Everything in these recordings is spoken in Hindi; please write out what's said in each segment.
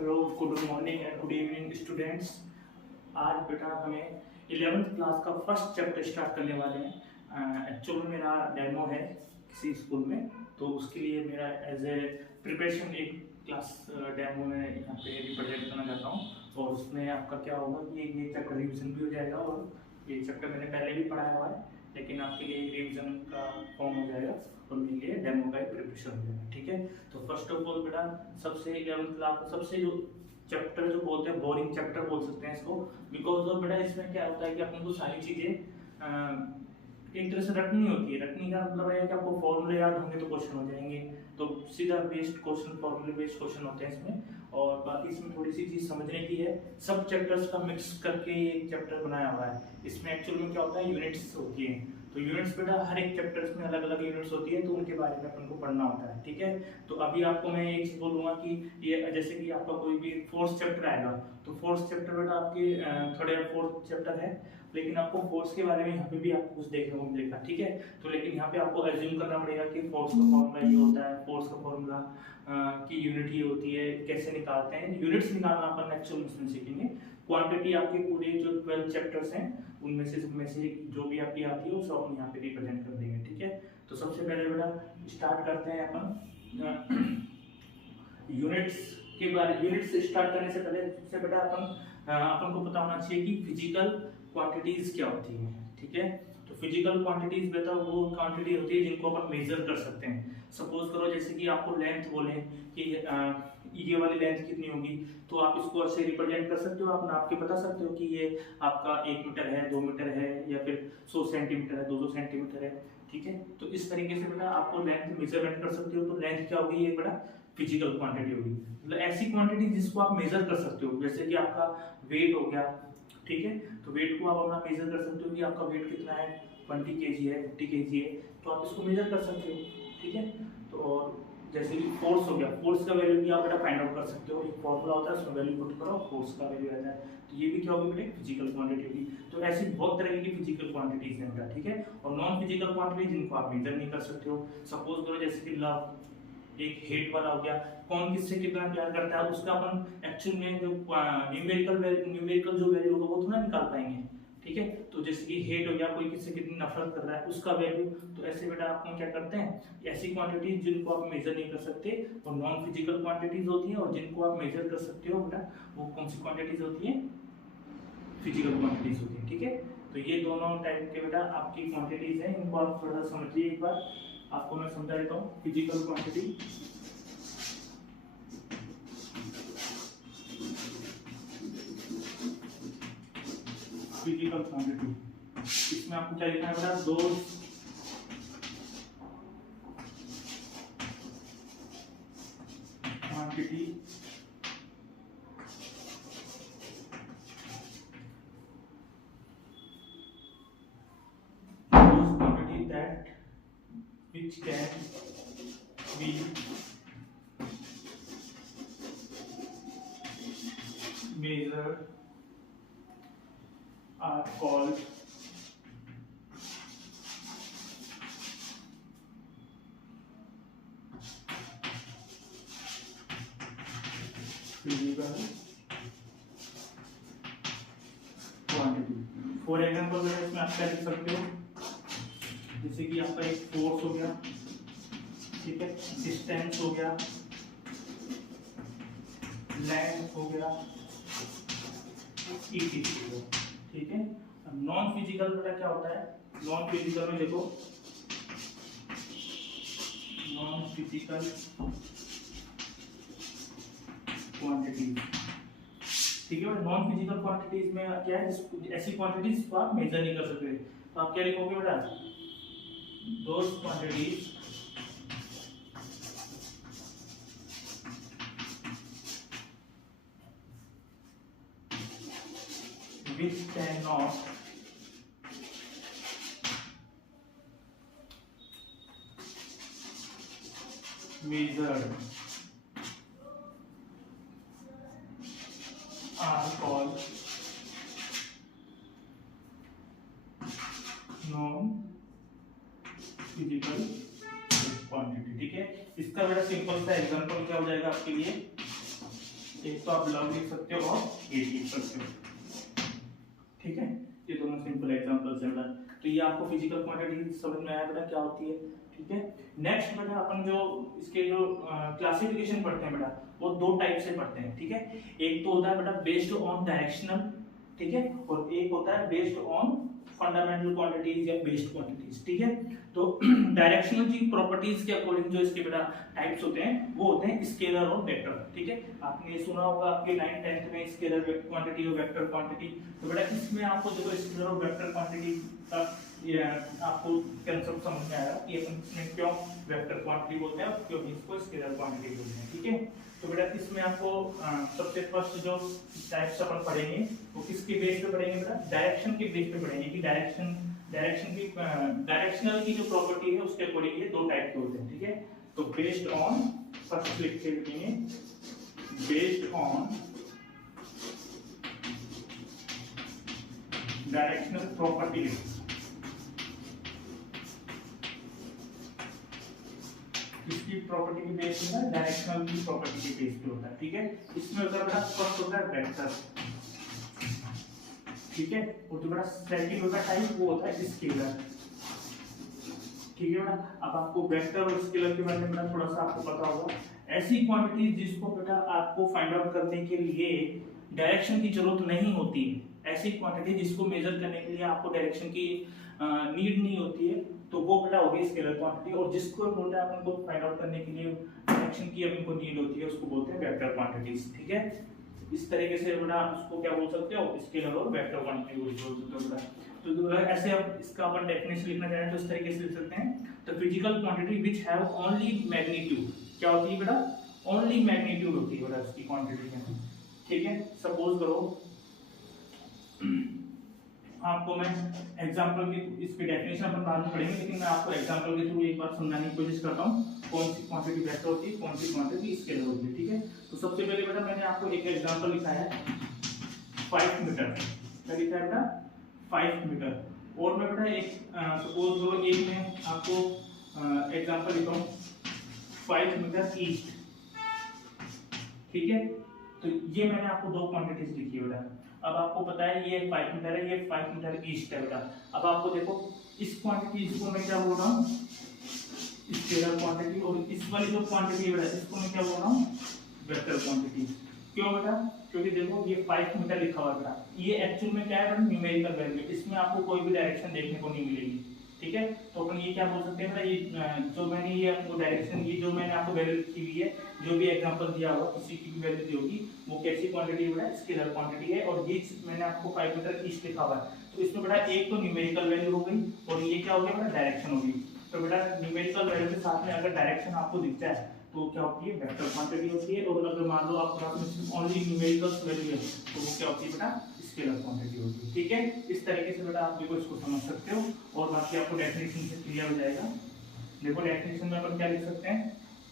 Hello, good morning and good evening students. आज बेटा हमें 11th क्लास का फर्स्ट चैप्टर स्टार्ट करने वाले हैं। एक्चुअल में मेरा डेमो है किसी स्कूल में, तो उसके लिए मेरा एज ए प्रिपरेशन एक क्लास डेमो में यहाँ पे रिप्रेजेंट करना चाहता हूँ। और उसमें आपका क्या होगा कि ये चैप्टर रिविजन भी हो जाएगा, और ये चैप्टर मैंने पहले भी पढ़ाया हुआ है, लेकिन आपके लिए रिविजन का फॉर्म हो जाएगा और मेरे लिए डेमो का एक प्रिपरेशन हो जाएगा। ठीक है, तो फर्स्ट ऑफ ऑल बेटा सबसे 11th क्लास का सबसे जो चैप्टर जो बोलते हैं बोरिंग चैप्टर बोल सकते हैं इसको, बिकॉज ऑफ बेटा इसमें क्या होता है कि अपन को सारी चीज़ें एक तरह से रटनी होती है। रटने का मतलब है कि आपको फॉर्मूले याद होंगे तो क्वेश्चन हो जाएंगे, तो सीधा बेस्ड क्वेश्चन, फॉर्मूले बेस्ड क्वेश्चन होते हैं इसमें। और बाकी इसमें थोड़ी सी चीज़ समझने की है, सब चैप्टर्स का मिक्स करके ये एक चैप्टर बनाया हुआ है। इसमें एक्चुअल में क्या होता है, यूनिट्स होती हैं, तो यूनिट्स बेटा हर एक चैप्टर्स में अलग अलग यूनिट्स होती है, तो उनके बारे में अपन को पढ़ना होता है। ठीक है, तो अभी आपको मैं एक चीज बोलूंगा कि ये जैसे कि आपका कोई भी फोर्थ चैप्टर आएगा, तो फोर्थ चैप्टर बेटा आपके थोड़े फोर्थ चैप्टर है, लेकिन आपको फोर्स के बारे में यहाँ पे भी आपको कुछ देखने को मिलेगा। ठीक है, तो लेकिन यहाँ पे आपको एज्यूम करना पड़ेगा कि फोर्स का फॉर्मूला ये होता है, फोर्स का फॉर्मूला की यूनिट ये होती है, कैसे निकालते हैं, यूनिट्स निकालना अपन एक्चुअल में सीखेंगे। क्वांटिटी आपके पूरे जो 12 चैप्टर्स हैं उनमें से जो भी आपकी आती है वो सब हम यहाँ पे रिप्रेजेंट कर देंगे। ठीक है, तो सबसे पहले बेटा स्टार्ट करते हैं अपन यूनिट्स के बारे। यूनिट्स स्टार्ट करने से पहले सबसे बेटा अपन को पता होना चाहिए कि फिजिकल क्वांटिटीज क्या होती हैं। ठीक है, तो फिजिकल क्वांटिटीज बेटा वो क्वांटिटी होती है जिनको अपन मेजर कर सकते हैं। सपोज करो जैसे कि आपको लेंथ बोले कि ये वाली लेंथ कितनी होगी, तो आप इसको ऐसे रिप्रेजेंट कर सकते हो, आप नाप के बता सकते हो कि ये आपका 1 मीटर है, 2 मीटर है, या फिर 100 सेंटीमीटर है, 200 सेंटीमीटर है। ठीक है, तो इस तरीके से बेटा आपको लेंथ मेजरमेंट कर सकते हो। तो लेंथ क्या होगी, ये बड़ा फिजिकल क्वांटिटी होगी, मतलब ऐसी क्वांटिटी जिसको आप मेजर कर सकते हो। जैसे कि आपका वेट हो गया, ठीक है, तो वेट को आप अपना मेजर कर सकते हो कि आपका वेट कितना है, 20 kg है, 50 kg है, तो आप इसको मेजर कर सकते हो। ठीक है, तो जैसे कि फोर्स हो गया, फोर्स का वैल्यू भी आप बेटा फाइंड आउट कर सकते हो। एक फॉर्मूला होता है, उसमें वैल्यू पुट करो, फोर्स का वैल्यू आता है, तो ये भी क्या होगी बेटा, फिजिकल क्वांटिटी होगी। तो ऐसी बहुत तरह की फिजिकल क्वांटिटीज हैं बेटा। ठीक है, और नॉन फिजिकल क्वांटिटी जिनको आप मेजर नहीं कर सकते हो, सपोज करो जैसे कि लव, एक हेट वाला हो गया, कौन किससे कितना प्यार करता है, उसका अपन एक्चुअल में जो न्यूमेरिकल जो वैल्यू होगा वो थोड़ा निकाल पाएंगे। ठीक है, तो जैसे कि हेट हो गया, कोई किससे कितनी नफरत कर रहा है उसका वैल्यू, तो ऐसे बेटा अपन क्या करते हैं, ऐसी क्वांटिटीज जिनको आप मेजर नहीं कर सकते और नॉन फिजिकल क्वांटिटीज होती हैं, और जिनको आप मेजर कर सकते हो बेटा वो कौन सी क्वांटिटीज होती हैं, फिजिकल क्वांटिटीज होती हैं। ठीक है, तो ये दोनों टाइप के बेटा आपकी क्वांटिटीज हैं, इनको आप थोड़ा समझिए। एक बार आपको मैं समझा देता हूँ। फिजिकल क्वांटिटी, फिजिकल क्वांटिटी, इसमें आपको क्या लिखना है बेटा, दो quantity that which can be measured are called physical quantity। For example इसमें आप क्या लिख सकते हो, जैसे कि आपका एक फोर्स हो गया, ठीक है, डिस्टेंस हो गया, लेंथ हो गया, ईटी हो गया। ठीक है, अब नॉन फिजिकल बेटा क्या होता है, नॉन फिजिकल में देखो, नॉन फिजिकल क्वांटिटीज। ठीक है, नॉन फिजिकल क्वांटिटीज में क्या है, ऐसी क्वांटिटीज जिसको आप मेजर नहीं कर सकते, तो आप क्या लिखोगे बेटा, those quantities which cannot measured are called non physical quantity. ठीक है, इसका बड़ा सिंपल सा एग्जांपल क्या हो जाएगा आपके लिए, एक तो आप लव लिख सकते हो और हेट लिख सकते हो, ठीक है। ये दोनों सिंपल एग्जांपल्स हैं बेटा। तो ये आपको फिजिकल क्वांटिटी समझ में आया बेटा क्या होती है, ठीक है। नेक्स्ट बेटा अपन जो इसके जो क्लासिफिकेशन पढ़ते हैं बेटा, वो दो टाइप से पढ़ते हैं, ठीक है। एक तो होता है बेटा बेस्ड ऑन डायरेक्शनल, ठीक है, और एक होता है बेस्ड ऑन फंडामेंटल क्वांटिटीज या बेस्ड क्वांटिटीज, ठीक है। तो डायरेक्शनल की प्रॉपर्टीज के अकॉर्डिंग जो इसके बेटा टाइप्स होते हैं वो होते हैं स्केलर और वेक्टर, ठीक है। आपने ये सुना होगा आपके 9th 10th में स्केलर क्वांटिटी और वेक्टर क्वांटिटी। तो बेटा इसमें आपको देखो स्केलर और वेक्टर क्वांटिटी का ये आपको कंसेप्ट समझ में आएगा कि अपन इसमें क्यों वेक्टर क्वांटिटी बोलते हैं और क्यों इसको स्केलर क्वांटिटी बोलते हैं, ठीक है। तो बेटा इसमें आपको सबसे फर्स्ट जो टाइप्स अपन पढ़ेंगे वो किसके बेस पे पढ़ेंगे बेटा, डायरेक्शन के बेस पे पढ़ेंगे कि डायरेक्शन की डायरेक्शनल की जो प्रॉपर्टी है उसके अकॉर्डिंग ये दो टाइप के होते हैं, ठीक है। तो बेस्ड ऑन, फर्स्ट लिख के लिखेंगे बेस्ड ऑन डायरेक्शनल प्रॉपर्टी, इसकी प्रॉपर्टी की बेस पे ना डायरेक्शनल की प्रॉपर्टी के बेस पे होता है, ठीक है। इसमें होता है बेटा फर्स्ट होता है वेक्टर, ठीक है, और जो बड़ा सेकंड होता है टाइप वो होता है स्केलर, ठीक है बेटा। अब आपको वेक्टर और स्केलर के बारे में बेटा थोड़ा सा आपको पता होगा। ऐसी क्वांटिटी जिसको बेटा आपको फाइंड आउट करने के लिए डायरेक्शन की जरूरत नहीं होती है, ऐसी क्वांटिटी जिसको मेजर करने के लिए आपको डायरेक्शन की नीड नहीं होती है, तो वो बेटा होगी स्केलर क्वांटिटी। और जिसको बोलते हैं अपन को फाइंड आउट करने के लिए डायरेक्शन की अपन को नीड होती है उसको बोलते हैं वेक्टर क्वांटिटीज, ठीक है। इस तरीके से बेटा उसको क्या बोल सकते हो, स्केलर और वेक्टर क्वांटिटी बोल सकते हो बेटा। तो ऐसे अब इसका अपन डेफिनेशन लिखना चाहें तो इस तरीके से लिख सकते हैं, the physical quantity which have only magnitude, क्या होती है बेटा, ओनली मैग्नीट्यूड होती है बेटा उसकी क्वांटिटी में, ठीक है। सपोज करो आपको मैं एग्जांपल की इसकी डेफिनेशन अपन बाद में पढ़ेंगे, लेकिन मैं आपको एग्जांपल के थ्रू एक बार समझाने की कोशिश करता हूँ कौन सी क्वांटिटी वेक्टर होती है, कौन सी क्वांटिटी स्केलर होती है, ठीक है। तो सबसे पहले बेटा मैंने आपको एक एग्जांपल लिखा है 5 मीटर, क्या लिखा है बेटा 5 मीटर। और मैं बेटा एक सपोज करो एक में आपको एग्जांपल लिखा हूँ 5 मीटर ईस्ट, ठीक है। तो ये मैंने आपको दो क्वांटिटीज लिखी है बेटा। अब आपको पता है ये 5 मीटर है, ये 5 मीटर ईस्ट है बेटा। अब आपको देखो इस क्वांटिटी इसको मैं क्या बोल रहा हूँ, स्केलर क्वांटिटी, और इस वाली जो क्वांटिटी है बेटा इसको मैं क्या बोल रहा हूँ, वेक्टर क्वांटिटी। क्यों बेटा, क्योंकि देखो ये 5 मीटर लिखा हुआ बेटा, ये एक्चुअल में क्या है बेटा, न्यूमेरिकल वैल्यू, इसमें आपको कोई भी डायरेक्शन देखने को नहीं मिलेगी, ठीक है। तो अपन ये क्या बोल सकते हैं बेटा, ये जो मैंने ये आपको डायरेक्शन, ये जो मैंने आपको वैल्यू लिखी हुई है, जो भी एग्जांपल दिया होगा किसी की भी वैल्यू दी होगी, वो कैसी क्वांटिटी है बेटा, स्केलर क्वांटिटी है। और ये मैंने आपको 5 मीटर ईस्ट लिखा हुआ है, तो इसमें बेटा एक तो न्यूमेरिकल वैल्यू हो गई और ये क्या हो गया बेटा, डायरेक्शन होगी। तो बेटा न्यूमेरिकल वैल्यू के साथ में अगर डायरेक्शन आपको दिखता है तो क्या होती है, वेक्टर क्वांटिटी होती है। और अगर मान लो आपके पास में सिर्फ ओनली न्यूमेरिकल वैल्यू है तो वो क्या होती है बेटा, स्केलर क्वांटिटी होती है, ठीक है। इस तरीके से बेटा आप देखो इसको समझ सकते हो और बाकी आपको डेफिनेशन से क्लियर हो जाएगा। देखो डेफिनेशन में अपन क्या लिख सकते हैं,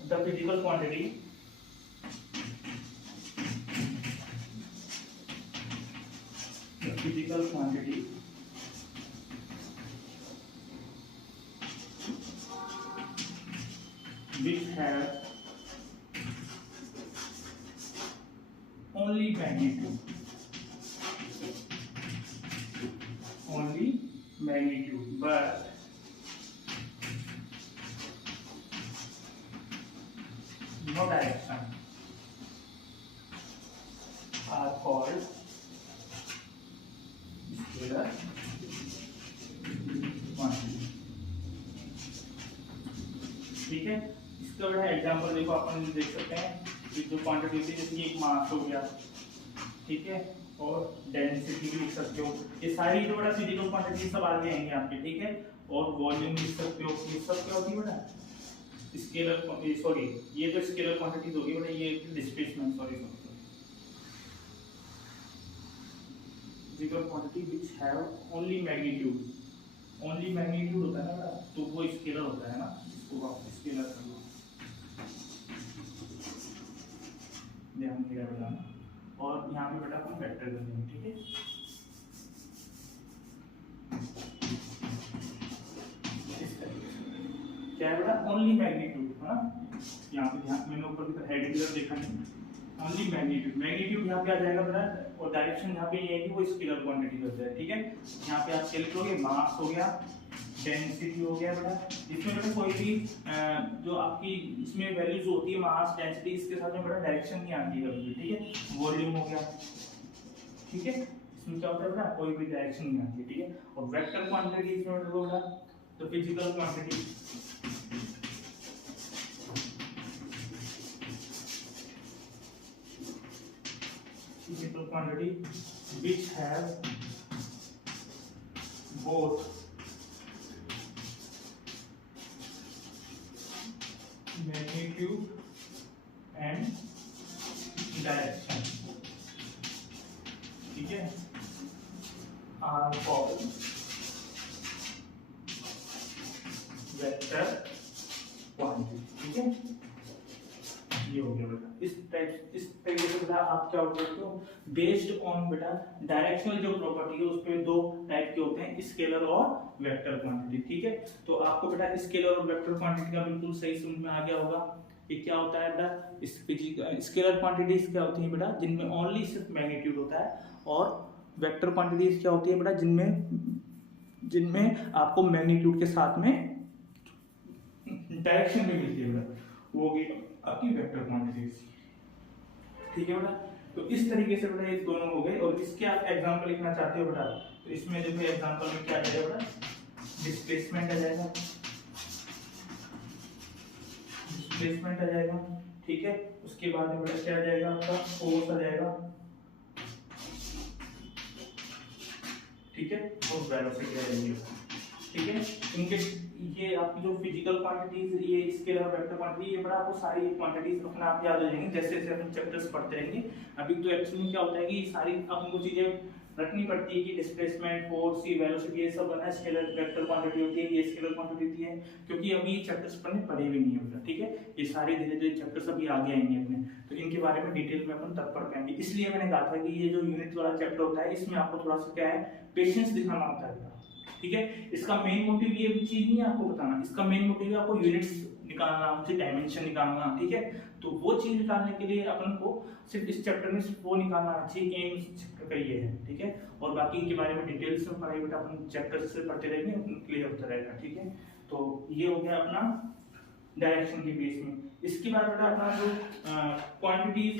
the physical quantity which have only magnitude, but no direction are called scalar quantity, ठीक है। इसका बड़ा एग्जांपल देखो अपन देख सकते हैं, जो क्वांटिटी थी जैसे एक मास हो गया, ठीक है, और डेंसिटी भी लिख सकते हो, ये सारी जो बड़ा फिजिकल क्वांटिटी सब आगे आएंगे आपके, ठीक है। और वॉल्यूम लिख सकते हो, ये सब क्या होती है बेटा, स्केलर, सॉरी ये तो स्केलर क्वांटिटीज होगी बेटा, ये displacement, sorry physical quantity which have only magnitude, only magnitude होता है ना, तो वो स्केलर होता है ना, इसको आप स्केलर कर लो, ध्यान दिया बेटा। और यहाँ पे बेटा हम वेक्टर कर देंगे, ठीक है। इस तरीके से क्या है बेटा, ओनली मैग्नीट्यूड है ना। यहाँ पे ध्यान, मैंने ऊपर की तरफ हेड की तरफ देखा नहीं, ओनली मैग्नीट्यूड, मैग्नीट्यूड यहाँ पे आ जाएगा बेटा, और डायरेक्शन यहाँ पे ये है कि वो स्केलर क्वांटिटी होता है, ठीक है। यहाँ पे आप सेलेक्ट करोगे, मास हो गया, डेंसिटी हो गया बेटा। इसमें बेटा कोई भी जो आपकी इसमें वैल्यूज होती है मास डेंसिटी, इसके साथ में बेटा डायरेक्शन नहीं आती है कभी, ठीक है। वॉल्यूम हो गया, ठीक है, इसमें क्या होता है बेटा, कोई भी डायरेक्शन नहीं आती है, ठीक है। और वेक्टर क्वांटिटी इसमें बेटा, तो physical quantity, physical quantity which have both magnitude and direction, ठीक है, are called vector quantity, ठीक है। ये हो गया बेटा, इस तरीके से बेटा आप क्या करते हो, बेस्ड ऑन बेटा डायरेक्शनल जो प्रॉपर्टी है उस पे दो टाइप के होते हैं, स्केलर और वेक्टर क्वांटिटी, ठीक है। तो आपको बेटा स्केलर और वेक्टर क्वांटिटी का बिल्कुल सही समझ में आ गया होगा। ये क्या होता है बेटा, इस स्केलर क्वांटिटीज क्या होती है बेटा, जिनमें ओनली सिर्फ मैग्नीट्यूड होता है, और वेक्टर क्वांटिटीज क्या होती है बेटा, जिनमें आपको मैग्नीट्यूड के साथ में डायरेक्शन भी मिलती है बेटा, वो होगी आपकी वेक्टर क्वांटिटीज, ठीक है बेटा। तो इस तरीके से बेटा ये दोनों हो गए। और इसके आप एग्जांपल लिखना चाहते हो बेटा, तो इसमें देखो एग्जांपल में क्या आ जाएगा बेटा, डिस्प्लेसमेंट आ जाएगा, डिस्प्लेसमेंट आ जाएगा, ठीक है। उसके बाद में बेटा क्या आ जाएगा, आपका फोर्स आ जाएगा, ठीक है, और वेलोसिटी आ जाएगी, ठीक है। इनके ये आपकी जो फिजिकल क्वांटिटीज, ये स्केलर और वेक्टर क्वांटिटी, ये बड़ा आपको सारी क्वांटिटीज अपने आप याद हो जाएंगी जैसे जैसे अपन चैप्टर्स पढ़ते रहेंगे। अभी तो एक्चुअली में क्या होता है कि सारी आपको चीजें रखनी पड़ती है कि डिस्प्लेसमेंट, फोर्स, वेलोसिटी, ये सब है स्केलर वेक्टर क्वांटिटी होती है, ये स्केलर क्वांटिटी होती है, क्योंकि अभी चैप्टर्स पढ़े भी नहीं है बेटा, ठीक है। ये सारे धीरे धीरे चैप्टर्स अभी आगे आएंगे अपने, तो इनके बारे में डिटेल में अपन तब पढ़ पाएंगे। इसलिए मैंने कहा था कि ये जो यूनिट वाला चैप्टर होता है, इसमें आपको थोड़ा सा क्या है, पेशेंस दिखाना होता है, ठीक है। इसका मेन मोटिव ये चीज नहीं है आपको बताना, इसका मेन मोटिव है आपको यूनिट्स निकालना, उनसे डायमेंशन निकालना, ठीक है। तो वो चीज निकालने के लिए अपन को सिर्फ इस चैप्टर में सिर्फ वो निकालना चाहिए, एम इस चैप्टर का ये है, ठीक है। और बाकी इनके बारे में डिटेल्स में पढ़ाई बेटा अपन चैप्टर से पढ़ते रहेंगे, अपन क्लियर होता रहेगा, ठीक है। तो ये हो गया अपना डायरेक्शन के बेस में। इसके बाद बेटा अपना जो क्वांटिटीज,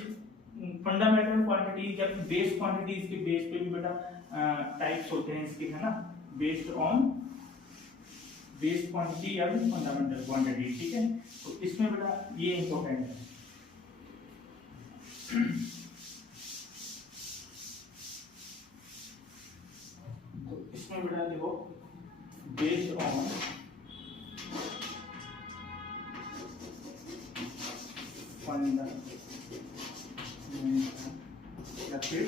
फंडामेंटल क्वांटिटी या बेस क्वांटिटीज के बेस पे भी बेटा टाइप्स होते हैं इसके, है ना, बेस्ड ऑन बेस क्वांटिटी या फंडामेंटल क्वांटिटी, ठीक है। तो इसमें बेटा ये इंपॉर्टेंट है, तो इसमें बेटा देखो बेस्ड ऑन फंडामेंटल या फिर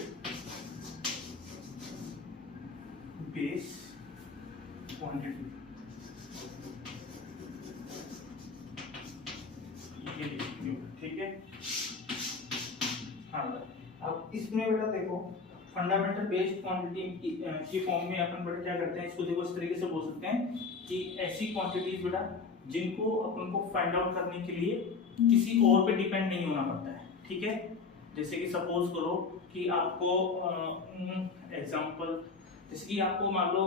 बेस क्वांटिटी, ये ठीक है। हाँ, अब इसमें बेटा देखो फंडामेंटल बेस्ड क्वांटिटी की फॉर्म में अपन बेटा क्या करते हैं, इसको देखो इस तरीके से बोल सकते हैं कि ऐसी क्वांटिटीज बेटा जिनको अपन को फाइंड आउट करने के लिए किसी और पे डिपेंड नहीं होना पड़ता है, ठीक है। जैसे कि सपोज करो कि आपको एग्जांपल, जैसे कि आपको मान लो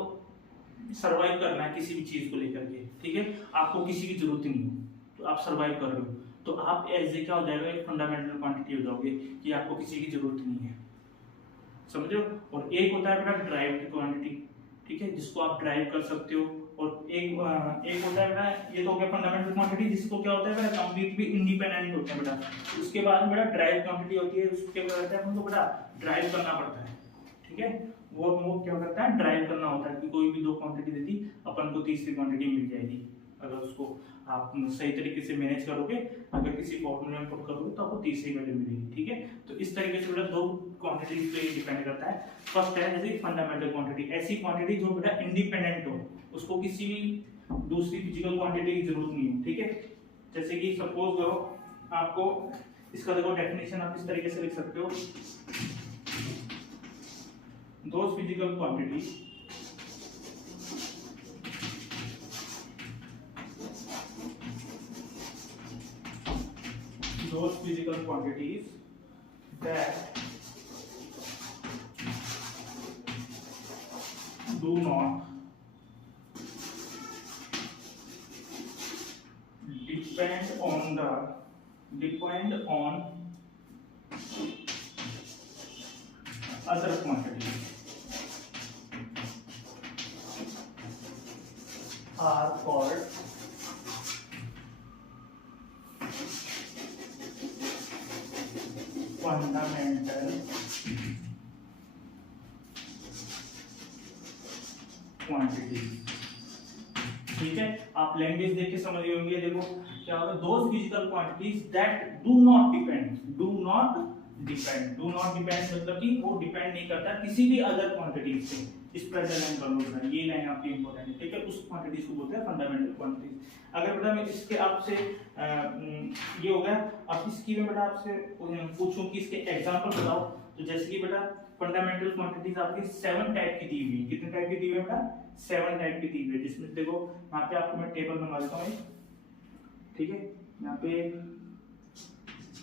सरवाइव करना है किसी भी चीज को लेकर के, ठीक है, आपको किसी की जरूरत नहीं है, तो आप सरवाइव कर रहे हो, तो आप एज ए क्या हो जाएगा, एक फंडामेंटल क्वांटिटी हो जाओगे कि आपको किसी की जरूरत नहीं है, समझो। और एक होता है बेटा ड्राइव की क्वांटिटी, ठीक है, जिसको आप ड्राइव कर सकते हो। और एक होता है बेटा, ये तो हो गया फंडामेंटल क्वांटिटी, जिसको क्या होता है बेटा कंप्लीटली इंडिपेंडेंट होते हैं बेटा। उसके बाद बेटा ड्राइव क्वांटिटी होती है, उसके बाद अपन को बेटा ड्राइव करना पड़ता है, ठीक है। वो क्या करता है, ड्राइव करना होता है कि कोई भी दो क्वांटिटी देती अपन को तीसरी क्वांटिटी मिल जाएगी, अगर उसको आप सही तरीके से मैनेज करोगे, अगर किसी फॉर्मूले में पुट करोगे तो आपको तीसरी वैल्यू मिलेगी, ठीक है। तो इस तरीके से बेटा दो क्वांटिटीज पे डिपेंड करता है। फर्स्ट है जैसे फंडामेंटल क्वांटिटी, ऐसी क्वांटिटी जो बेटा इंडिपेंडेंट हो, उसको किसी भी दूसरी फिजिकल क्वांटिटी की जरूरत नहीं हो, ठीक है। जैसे कि सपोज करो आपको इसका देखो डेफिनेशन आप इस तरीके से लिख सकते हो, those physical quantities that do not depend on other quantities are called fundamental quantities। ठीक है, आप लैंग्वेज देख के समझ गए होंगे। देखो क्या होगा, those physical quantities that do not depend मतलब कि वो डिपेंड नहीं करता किसी भी अदर क्वांटिटीज से। इस पर लाइन कर लो, ये लाइन आपकी इंपॉर्टेंट है, ठीक है। उस क्वांटिटीज को बोलते हैं फंडामेंटल क्वांटिटीज। अगर बेटा मैं इसके आपसे ये हो गया, अब इसकी मैं बेटा आपसे पूछूं कि इसके एग्जांपल बताओ, तो जैसे कि बेटा फंडामेंटल क्वांटिटीज आपकी 7 टाइप की दी हुई है। कितने टाइप की दी हुई है बेटा? 7 टाइप की दी हुई है। जिसमें देखो यहाँ पे आपको मैं टेबल बना देता हूँ, ठीक है। यहाँ पे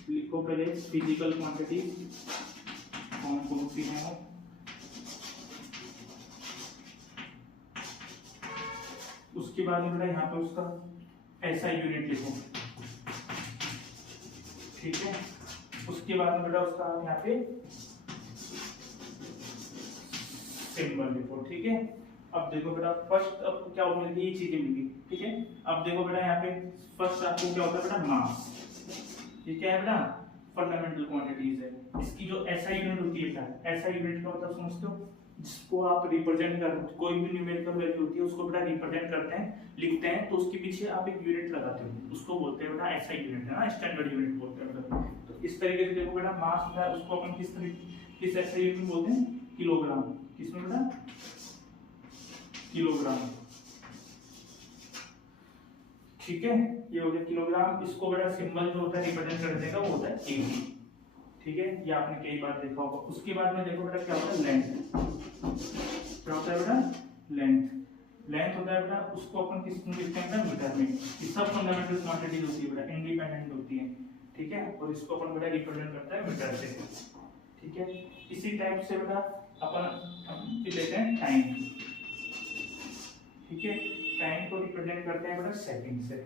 लिखो पहले फिजिकल क्वांटिटी कौन कौन सी है, उसके बाद में बेटा यहाँ पे उसका ऐसा यूनिट लिखो, ठीक है। उसके बाद में बेटा उसका यहाँ पे सिंबल लिखो, ठीक है। अब देखो बेटा फर्स्ट आपको क्या मिलेगी, ये चीजें मिलेगी, ठीक है। अब देखो बेटा यहाँ पे फर्स्ट आपको क्या होता है बेटा, मास। ये क्या है बेटा? फंडामेंटल क्वांटिटीज है। इसकी जो ऐसा यूनिट होती है बेटा, ऐसा यूनिट का मतलब समझते हो, जिसको आप रिप्रेजेंट कर, कोई भी न्यूमेरिकल वैल्यू होती है उसको बेटा रिप्रेजेंट करते हैं, लिखते हैं, तो उसके पीछे आप एक यूनिट लगाते हो, उसको बोलते हैं बेटा ऐसा यूनिट, है ना, स्टैंडर्ड यूनिट बोलते हैं बेटा। तो इस तरीके से देखो बेटा मास होता है, उसको अपन किस ऐसा यूनिट बोलते हैं, किलोग्राम। किसमें बेटा? किलोग्राम, ठीक है। ये हो गया किलोग्राम। इसको बेटा सिंबल जो होता है रिप्रेजेंट कर देगा, वो होता है केजी, ठीक है। ये आपने कई बार देखा होगा। उसके बाद में देखो बेटा क्या होता है, लेंथ। क्या होता है बेटा? लेंथ होता है बेटा, उसको अपन किस में लिखते हैं, मीटर में। ये सब फंडामेंटल क्वांटिटीज होती है बेटा, इंडिपेंडेंट होती है, ठीक है। और इसको अपन बेटा रिप्रेजेंट करता है मीटर से, ठीक है। इसी टाइप से बेटा अपन लेते हैं टाइम, ठीक है। टाइम को रिप्रेजेंट करते हैं बेटा सेकंड से,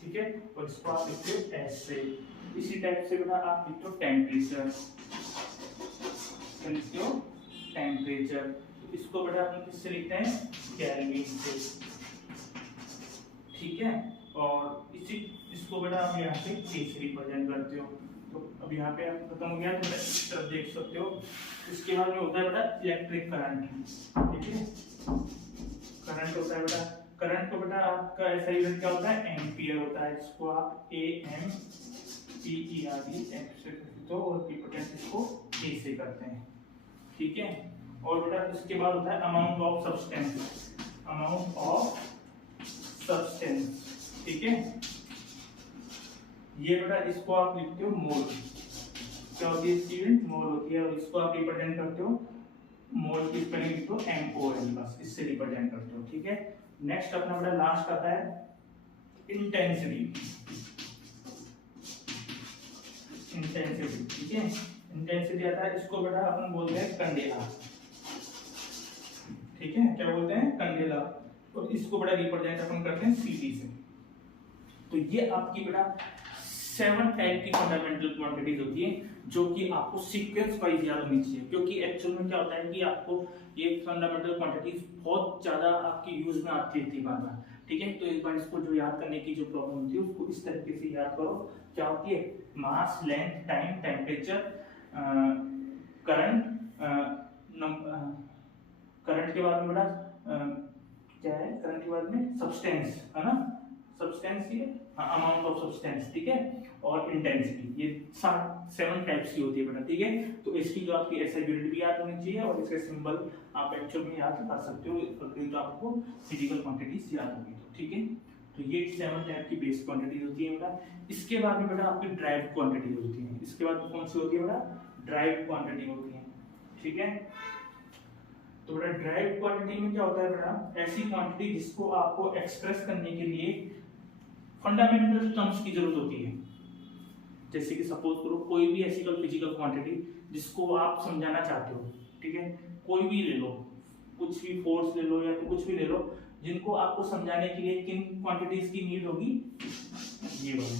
ठीक है। और इसको आप लिखते हो एस से। इसी टाइप से बेटा आप लिखते हो टेम्परेचर, लिखते हो टेम्परेचर। इसको बेटा अपन किससे लिखते हैं, केल्विन से, ठीक है। और इसको बेटा आप यहाँ पे के से रिप्रेजेंट करते हो। तो अब यहाँ पे आप खत्म हो गया, तो इस तरफ देख सकते हो। इसके बाद में होता है बेटा इलेक्ट्रिक करंट, ठीक है। करंट होता है बेटा, करंट को बेटा आपका ऐसा यूनिट क्या होता है, एम्पियर होता है। इसको आप AMPER से करते हो, और रिप्रेजेंट इसको A से करते हैं, ठीक है। और बेटा इसके बाद होता है amount of substance, amount of substance, ठीक है। ये बेटा इसको आप लिखते हो मोल। क्या होती है इसकी यूनिट, मोल होती है। और इसको आप रिप्रेजेंट करते हो, मोल की स्पेलिंग लिखते हो MOL, बस इससे रिप्रेजेंट करते हो, ठीक है। नेक्स्ट अपना बेटा लास्ट आता है इंटेंसिटी, ठीक है। इंटेंसिटी आता है, इसको बेटा अपन बोलते हैं कैंडेला, ठीक है। क्या बोलते हैं, कैंडेला। और इसको बेटा रिप्रेजेंट अपन करते हैं CT से। तो ये आपकी बेटा 7 टाइप की फंडामेंटल क्वांटिटीज होती है, जो कि आपको सीक्वेंस वाइज याद होनी चाहिए। क्योंकि एक्चुअल में क्या होता है कि आपको ये फंडामेंटल क्वांटिटीज बहुत ज्यादा आपकी यूज में आती थी बार-बार, ठीक है। तो एक बार इसको जो याद करने की जो प्रॉब्लम होती है उसको इस तरीके से याद करो। क्या होती है, mass, length, time, temperature, current, current के बाद में बेटा क्या है, करंट के बाद में सब्सटेंस, है ना, सब्सटेंस, ये अमाउंट ऑफ सब्सटेंस, ठीक है। और इंटेंसिटी, ये 7 टाइप्स की होती है बेटा, ठीक है। तो इसकी जो आपकी ऐसा यूनिट भी याद होनी चाहिए, और इसका सिंबल आप एक्चुअल में याद कर सकते हो, तो आपको फिजिकल क्वांटिटीज याद होगी, तो ठीक है। तो ये 7 टाइप की बेस क्वांटिटीज होती है बेटा। इसके बाद में बेटा आपकी ड्राइव क्वांटिटी होती है। इसके बाद कौन सी होती है बेटा, ड्राइव क्वांटिटी होती है, ठीक है। तो बेटा ड्राइव क्वांटिटी में क्या होता है बेटा, ऐसी क्वांटिटी जिसको आपको एक्सप्रेस करने के लिए फंडामेंटल टर्म्स की जरूरत होती है। जैसे कि सपोज करो कोई भी ऐसी फिजिकल क्वांटिटी जिसको आप समझाना चाहते हो, ठीक है, कोई भी ले लो, कुछ भी फोर्स ले लो या तो कुछ भी ले लो, जिनको आपको समझाने के लिए किन क्वांटिटीज की नीड होगी, ये वाली,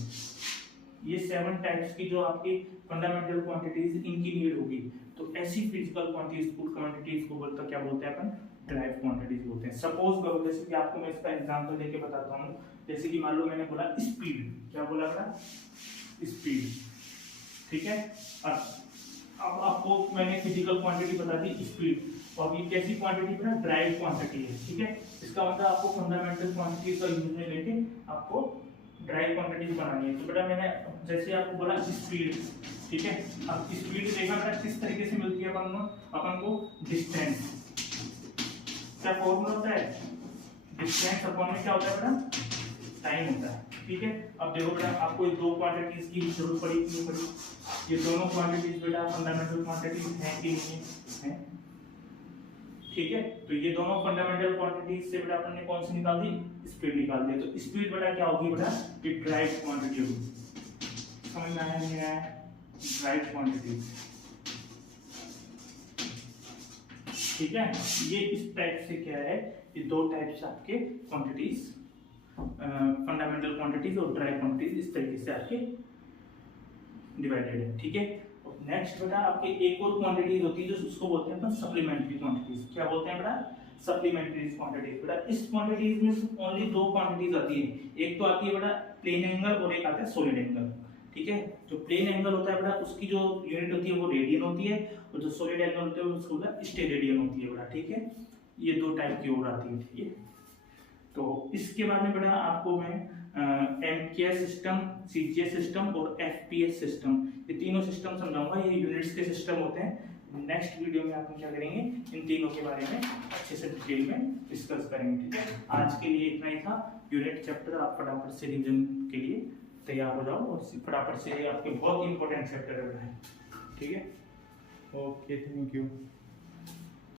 ये 7 टाइप्स की जो आपकी फंडामेंटल क्वांटिटीज इनकी नीड होगी। तो ऐसी फिजिकल क्वांटिटीज को बोलते क्या बोलते हैं अपन, ड्राइव क्वांटिटीज बोलते हैं। सपोज करो जैसे कि आपको मैं इसका एग्जांपल देके बताता हूँ, जैसे कि मान लो मैंने बोला स्पीड, क्या बोला था, स्पीड, ठीक है। अब आपको मैंने फिजिकल क्वांटिटी बता दी स्पीड, और ये कैसी क्वांटिटी है, ड्राइव क्वांटिटी है, ठीक है। इसका मतलब आपको फंडामेंटल क्वांटिटी का यूज में लेके आपको ड्राइव क्वांटिटी बनानी है। तो बेटा मैंने जैसे आपको बोला स्पीड, ठीक है। अब स्पीड देखा बेटा किस तरीके से मिलती है अपन को डिस्टेंस, क्या फॉर्मूला होता है, डिस्टेंस अपॉन में क्या होता है बेटा, टाइम होता है, ठीक है। अब देखो बेटा आपको ये दो क्वांटिटीज की जरूरत पड़ी कि नहीं पड़ी, ये दोनों क्वांटिटीज बेटा फंडामेंटल क्वांटिटीज हैं कि नहीं है, ठीक है। तो ये दोनों फंडामेंटल क्वांटिटीज से बेटा अपन ने कौन सी निकाल दी, स्पीड निकाल दी। तो स्पीड बेटा क्या होगी बेटा, ये ड्राइव क्वांटिटी होगी, समझ में आया नहीं आया, ड्राइव क्वांटिटी, ठीक है। ये इस टाइप से क्या है, ये दो टाइप से आपके क्वांटिटीज, फंडामेंटल क्वांटिटीज और ड्राइव क्वांटिटीज इस तरीके से आपके डिवाइडेड है, ठीक है। नेक्स्ट बेटा आपके एक और क्वांटिटीज होती है जो उसको बोलते हैं अपन सप्लीमेंट्री क्वांटिटीज, क्या बोलते हैं बेटा, सप्लीमेंट्री क्वांटिटीज। बेटा इस क्वांटिटीज में ओनली दो क्वांटिटीज आती है, एक तो आती है बेटा प्लेन एंगल और एक आता है सॉलिड एंगल, ठीक है। जो प्लेन एंगल होता है बेटा उसकी जो यूनिट होती है वो रेडियन होती है, और जो सॉलिड एंगल होता है उसको स्टेरेडियन होती है बेटा, ठीक है। ये दो टाइप की और आती है, ठीक है। तो इसके बाद में बेटा आपको मैं एमकेएस सिस्टम, सीजीएस सिस्टम और एफपीएस सिस्टम, ये तीनों सिस्टम समझाऊंगा। ये यूनिट्स के सिस्टम होते हैं। नेक्स्ट वीडियो में अपन क्या करेंगे, इन तीनों के बारे में अच्छे से डिटेल में डिस्कस करेंगे, ठीक है। आज के लिए इतना ही था। यूनिट चैप्टर आप फटाफट से रिवीजन के लिए तैयार हो जाओ, और फटाफट से आपके बहुत इंपॉर्टेंट चैप्टर है, ठीक है। Okay, thank you.